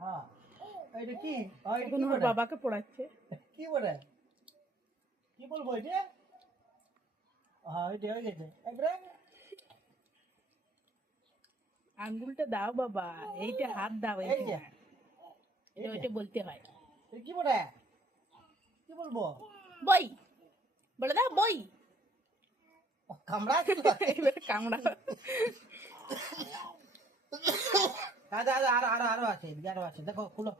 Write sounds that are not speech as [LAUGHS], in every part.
হ্যাঁ। এটা কি? হ্যাঁ, এখন ওর বাবাকে পড়াচ্ছে। কি বলে? কি বলব এটা? হ্যাঁ ওইটা হয়ে গেছে এবারে আঙ্গুলটা দাও বাবা এইটা হাত দাও এই এইটা। এটা ওইটা বলতে হয়। কি বলে? কি বলব? বই। বলে দাও বই। কামড়া? [LAUGHS] কামড়া। দাদা দাদা আরও আরও আরও আছে এদিকে আরও আছে। দেখো খুলো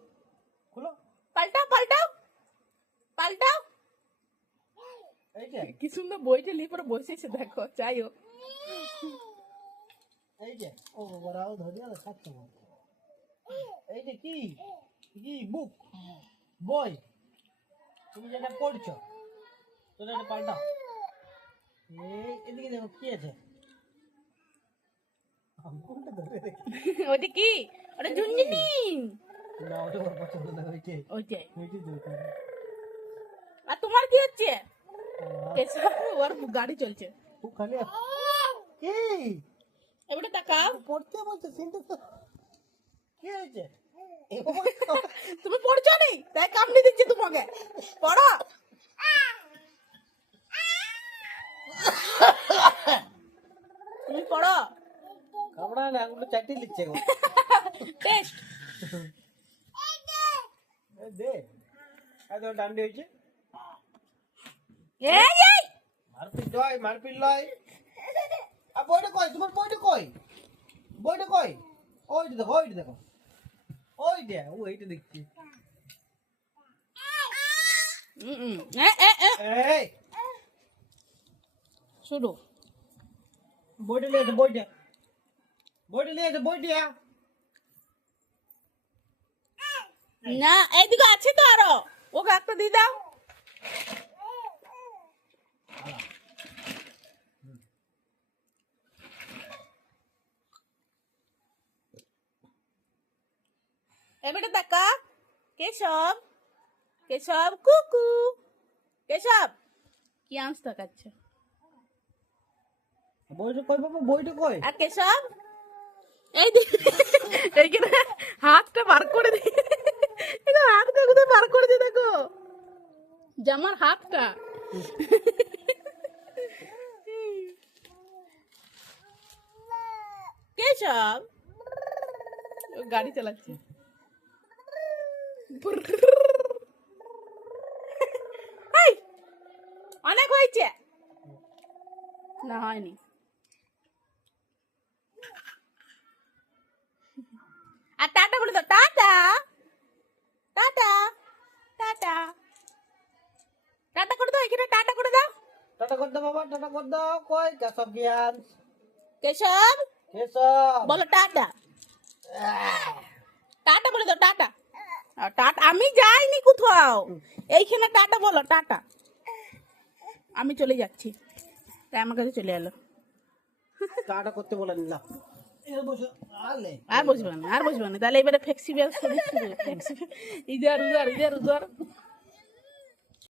খুলো। পাল্টাও পাল্টাও। পাল্টাও। এই যে। কি সুন্দর বইটা নিয়ে পরে বসেছে দেখো যাই হোক। এই যে ও ধরে আর এই যে কি? কি? বুক? বই? তুমি যেটা পড়ছো তোরা এটা পাল্টাও। এই এদিকে দেখো কি আছে? আঙ্গুলটা ধরে রেখে ওইটা কি? ওটা ঝুনঝুনি। না ওটা ওর পছন্দ না ওইটাই। ওইটাই ওইটাই দরকার আর তোমার কি হচ্ছে? ওর গাড়ি চলছে। ও খালি কি এবারে তাকাও। পড়তে বলছে চিন্তা তো কি হয়েছে? [LAUGHS] তুমি পড়ছো নি? তাই কামড়ে দিচ্ছি তোমাকে। পড়ো। তুমি পড়ো। কামড়া না আঙুলটা চাটি দিচ্ছে গো টেস্ট এ দে একদম ডান্ডি হয়েছে এই এই মারপিট লয় মারপিট লয় আর বইটা কই তোমার বইটা কই বইটা কই ওইটা দেখো ওইটা দেখো ওইটা ও এইটা দেখছি উম, উম। এ, এ, এ। এই শুরু বইটা নিয়ে এসে বইটা বইটা নিয়ে এসে বইটা না এইদিকে আছে তো আরও ওকে একটা দিয়ে দাও এবারে দেখা কেশব কেশব কুকু কেশব কি তাকাচ্ছে বইটা কই বাবা বইটা কই আর কেশব হাতটা বার করে বার করে দি দেখো জামার হাতটা কেশব গাড়ি চালাচ্ছে অনেক হয়েছে। না, হয়নি আর টাটা বলে দাও টাটা টাটা টাটা টাটা করে দাও এখানে টাটা করে দাও টাটা কর দাও বাবা টাটা কর দাও কই কেসব জ্ঞান? কেশব? কেসব বলো টাটা। টাটা বলে দাও টাটা। টাটা আমি যাইনি কোথাও। এইখানে টাটা বলো টাটা। আমি চলে যাচ্ছি। তাই আমার কাছে চলে এলো। টাটা করতে বলে নিলাম আর বসবে না আর বসবে না। তাহলে এবারে ফ্লেক্সিবল ইধার উধার ইধার উধার।